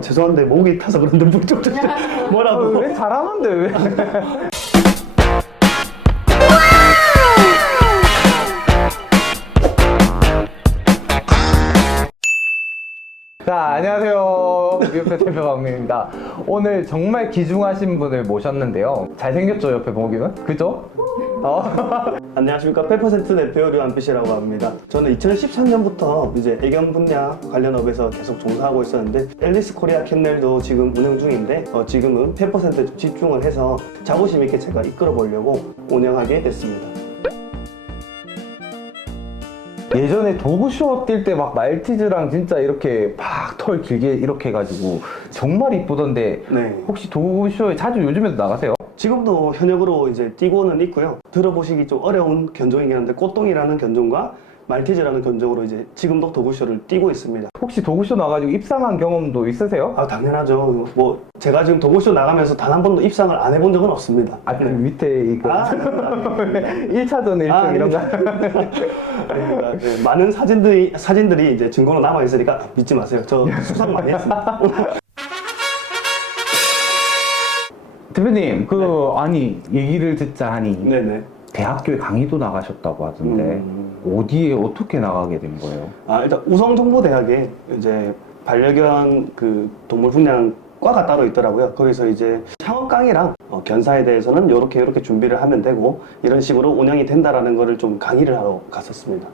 죄송한데 목이 타서 그런데 목좀 좀 뭐라고 아, 왜 잘하는데 왜? 자, 안녕하세요. 미우페 대표 박민입니다. 오늘 정말 기중하신 분을 모셨는데요. 잘생겼죠, 옆에 보기는? 그죠? 어. 안녕하십니까 페퍼센트 대표 류한빛이라고 합니다. 저는 2013년부터 이제 애견 분야 관련 업에서 계속 종사하고 있었는데 앨리스 코리아 캔넬도 지금 운영 중인데 어, 지금은 페퍼센트에 좀 집중을 해서 자부심 있게 제가 이끌어 보려고 운영하게 됐습니다. 예전에 도구쇼 뛸때 막 말티즈랑 진짜 이렇게 막털 길게 이렇게 해가지고 정말 이쁘던데 네. 혹시 도구쇼에 자주 요즘에도 나가세요? 지금도 현역으로 이제 뛰고는 있고요. 들어보시기 좀 어려운 견종이긴 한데 꽃동이라는 견종과 말티즈라는 견종으로 이제 지금도 도구쇼를 뛰고 있습니다. 혹시 도구쇼 나가지고 입상한 경험도 있으세요? 아 당연하죠. 뭐 제가 지금 도구쇼 나가면서 단 한 번도 입상을 안 해본 적은 없습니다. 아, 그 밑에 이거 아, 1차전 1등 아, 이런 거. 아닙니다. 네, 많은 사진들이 사진들이 이제 증거로 남아 있으니까 믿지 마세요. 저 수상 많이 했습니다. 대표님, 그 아니 얘기를 듣자 하니 네네. 대학교에 강의도 나가셨다고 하던데 음. 어디에 어떻게 나가게 된 거예요? 아 일단 우성정보대학에 이제 반려견 그 동물 분양 과가 따로 있더라고요. 거기서 이제 창업 강의랑 어, 견사에 대해서는 이렇게 이렇게 준비를 하면 되고 이런 식으로 운영이 된다라는 거를 좀 강의를 하러 갔었습니다.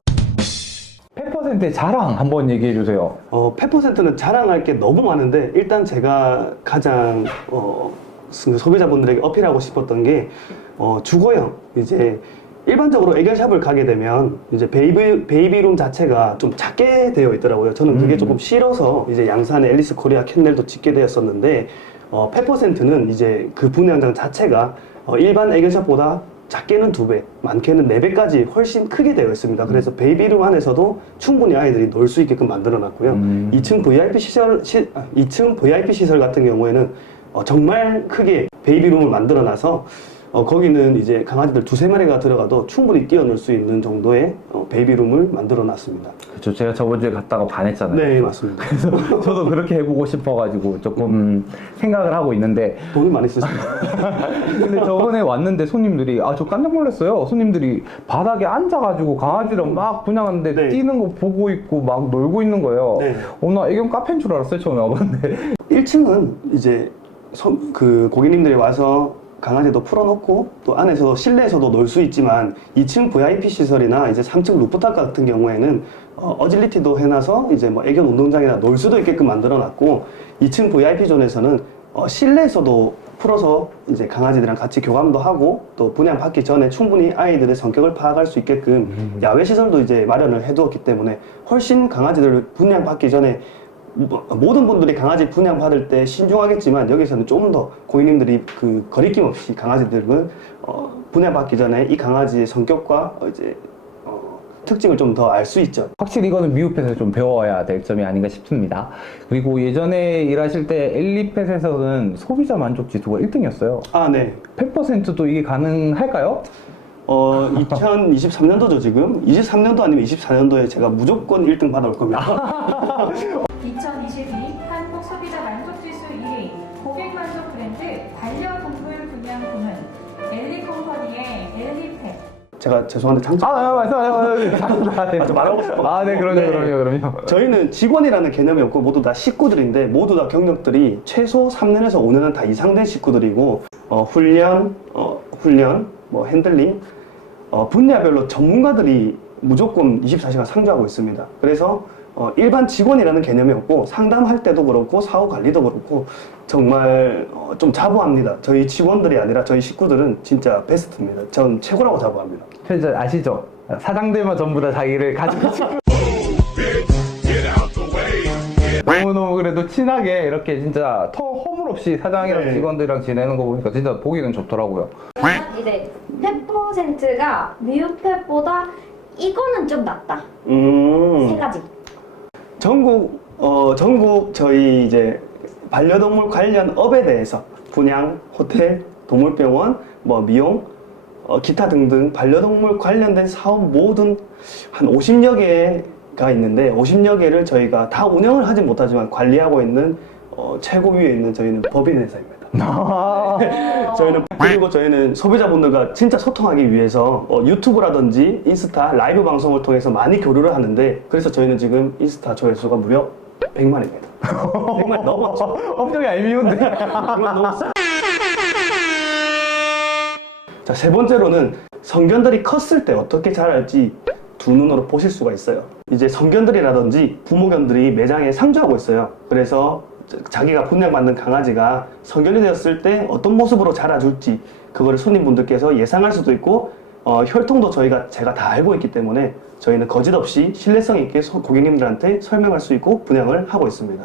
페퍼센트의 자랑 한번 얘기해 주세요. 어, 페퍼센트는 자랑할 게 너무 많은데 일단 제가 가장 어, 스- 소비자분들에게 어필하고 싶었던 게 어, 주거형 이제 일반적으로 애견샵을 가게 되면 이제 베이비 베이비룸 자체가 좀 작게 되어 있더라고요. 저는 그게 음. 조금 싫어서 이제 양산에 앨리스 코리아 캔넬도 짓게 되었었는데 어, 페퍼센트는 이제 그 분양장 자체가 어, 일반 애견샵보다 작게는 두 배, 많게는 네 배까지 훨씬 크게 되어 있습니다. 그래서 베이비룸 안에서도 충분히 아이들이 놀 수 있게끔 만들어 놨고요. 음. 2층 VIP 시설, 시, 아, 2층 VIP 시설 같은 경우에는 어, 정말 크게 베이비룸을 만들어놔서 어, 거기는 이제 강아지들 두세 마리가 들어가도 충분히 뛰어놀 수 있는 정도의 어, 베이비룸을 만들어놨습니다. 그렇죠. 제가 저번 주에 갔다가 반했잖아요. 네, 맞습니다. 저도 그렇게 해보고 싶어가지고 조금 생각을 하고 있는데 돈이 많이 쓰십니다. 근데 저번에 왔는데 손님들이 아 저 깜짝 놀랐어요. 손님들이 바닥에 앉아가지고 강아지랑 막 분양하는데 네. 뛰는 거 보고 있고 막 놀고 있는 거예요. 네. 어, 나 애견 카페인 줄 알았어요 처음에 와봤는데 1층은 이제 선- 그 고객님들이 와서 강아지도 풀어놓고 또 안에서 실내에서도 놀 수 있지만 2층 VIP 시설이나 이제 3층 루프탑 같은 경우에는 어, 질리티도 해놔서 이제 뭐 애견 운동장이나 놀 수도 있게끔 만들어놨고 2층 VIP 존에서는 어, 실내에서도 풀어서 이제 강아지들이랑 같이 교감도 하고 또 분양 받기 전에 충분히 아이들의 성격을 파악할 수 있게끔 야외 시설도 이제 마련을 해두었기 때문에 훨씬 강아지들 분양 받기 전에 뭐- 모든 분들이 강아지 분양 받을 때 신중하겠지만 여기서는 좀 더 고객님들이 그 거리낌 없이 강아지들을 어, 분양 받기 전에 이 강아지의 성격과 어, 이제 어, 특징을 좀 더 알 수 있죠. 확실히 이거는 미우펫에서 좀 배워야 될 점이 아닌가 싶습니다. 그리고 예전에 일하실 때 엘리펫에서는 소비자 만족 지수가 1등이었어요. 아 네. 100%도 이게 가능할까요? 어 2023년도죠 지금 23년도 아니면 24년도에 제가 무조건 1등 받아올 겁니다. 2022 한국 소비자 만족지수 1위 고객 만족 브랜드 반려동물 분양 부문 엘리 컴퍼니의 엘리펫 제가 죄송한데 잠깐 아, 아, 말씀하세요. 아, 네. 아, 좀 말하고 싶어. 아, 네, 그럼요, 네. 그럼요, 그럼요. 저희는 직원이라는 개념이 없고 모두 다 식구들인데 모두 다 경력들이 최소 3년에서 5년은 다 이상된 식구들이고 어, 훈련, 어, 훈련, 뭐 핸들링 어, 분야별로 전문가들이 무조건 24시간 상주하고 있습니다. 그래서 어, 일반 직원이라는 개념이 없고 상담할 때도 그렇고 사후 관리도 그렇고 정말 어, 좀 자부합니다. 저희 직원들이 아니라 저희 식구들은 진짜 베스트입니다. 전 최고라고 자부합니다. 진짜 아시죠? 사장들만 전부 다 자기를 가지고 있고. 너무너무 그래도 친하게 이렇게 진짜 터 허물 없이 사장이랑 네. 직원들이랑 지내는 거 보니까 진짜 보기는 좋더라고요. 그러면 이제 페퍼센트가 미우펫보다 이거는 좀 낫다. 음. 세 가지. 전국 어 전국 저희 이제 반려동물 관련 업에 대해서 분양, 호텔, 동물병원, 뭐 미용, 어, 기타 등등 반려동물 관련된 사업 모든 한 50여 개가 있는데 50여 개를 저희가 다 운영을 하진 못하지만 관리하고 있는 어, 최고 위에 있는 저희는 법인 회사입니다. 아, 저희는 그리고 저희는 소비자분들과 진짜 소통하기 위해서 어, 유튜브라든지 인스타 라이브 방송을 통해서 많이 교류를 하는데 그래서 저희는 지금 인스타 조회수가 무려 100만입니다. 100만 넘었죠. 엄청 얄미운데. 너무 싸. 자, 세 번째로는 성견들이 컸을 때 어떻게 자랄지 두 눈으로 보실 수가 있어요. 이제 성견들이라든지 부모견들이 매장에 상주하고 있어요. 그래서 자기가 분양받는 강아지가 성견이 되었을 때 어떤 모습으로 자라줄지 그거를 손님분들께서 예상할 수도 있고 어, 혈통도 저희가 제가 다 알고 있기 때문에 저희는 거짓 없이 신뢰성 있게 소- 고객님들한테 설명할 수 있고 분양을 하고 있습니다.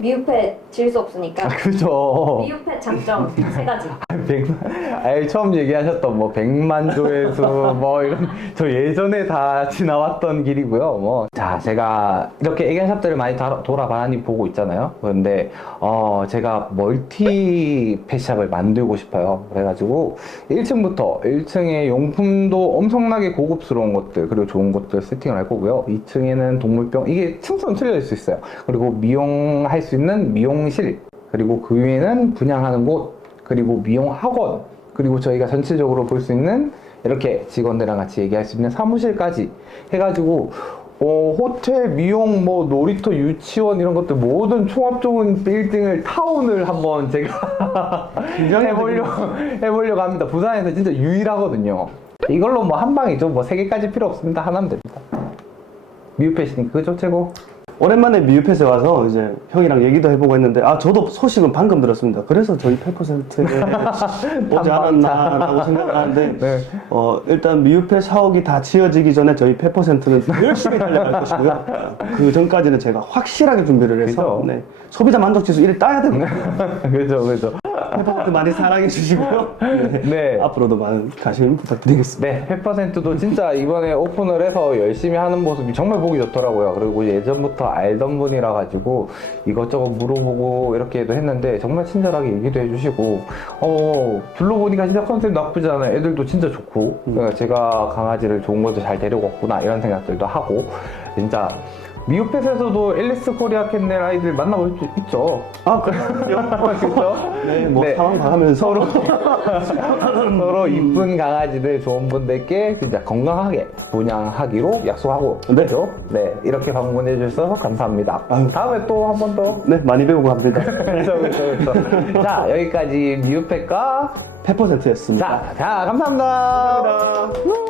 미흡해 질수 없으니까. 그죠. 미흡해 장점 세 가지. 백만, 아니, 처음 얘기하셨던 뭐 백만 조회수 뭐 이런 저 예전에 다 지나왔던 길이고요. 뭐 자 제가 이렇게 애견 샵들을 많이 다- 돌아다니 보고 있잖아요. 그런데 어 제가 멀티 펫샵을 만들고 싶어요. 그래가지고 1층부터 1층에 용품도 엄청나게 고급스러운 것들 그리고 좋은 것들 세팅을 할 거고요. 2층에는 동물병 이게 층수는 틀릴 수 있어요. 그리고 미용 할 수 있는 미용실 그리고 그 위에는 분양하는 곳 그리고 미용 학원 그리고 저희가 전체적으로 볼 수 있는 이렇게 직원들이랑 같이 얘기할 수 있는 사무실까지 해가지고 어, 호텔, 미용, 뭐 놀이터, 유치원 이런 것들 모든 총합 좋은 빌딩을 타운을 한번 제가 해보려고 해보려고 합니다. 부산에서 진짜 유일하거든요. 이걸로 뭐 한 방이죠. 뭐 세 개까지 필요 없습니다. 하나면 됩니다. 미우펫이니까 그죠 최고. 오랜만에 미유펫에 와서 이제 형이랑 얘기도 해보고 했는데 아 저도 소식은 방금 들었습니다. 그래서 저희 8%에 오지 않았나라고 생각을 하는데 네. 어, 일단 미유펫 사옥이 다 지어지기 전에 저희 8%는 열심히 달려갈 것이고요. 그 전까지는 제가 확실하게 준비를 해서 그죠. 네, 소비자 만족 지수 1을 따야 됩니다. 그죠 그죠. 8% 많이 사랑해 주시고요. 네. 네. 앞으로도 많은 관심 부탁드리겠습니다. 네, 100%도 진짜 이번에 오픈을 해서 열심히 하는 모습이 정말 보기 좋더라고요. 그리고 예전부터 알던 분이라 가지고 이것저것 물어보고 이렇게도 했는데 정말 친절하게 얘기도 해주시고 어 둘러보니까 진짜 컨셉 나쁘지 않아요. 애들도 진짜 좋고 그러니까 제가 강아지를 좋은 곳에 잘 데리고 왔구나 이런 생각들도 하고 진짜 미우펫에서도 앨리스 코리아 캔넬 아이들 만나볼 수 있죠. 아 그럼요. 그렇죠? 네, 뭐 네. 상황 봐가면서 서로 서로 이쁜 강아지들 좋은 분들께 진짜 건강하게 분양하기로 약속하고 네. 그죠? 네 이렇게 방문해 주셔서 감사합니다. 아유. 다음에 또 한 번 더. 네 많이 배우고 갑니다. 그렇죠 그렇죠 그렇죠. 자 여기까지 미우펫과 8%였습니다. 자, 자 감사합니다. 감사합니다.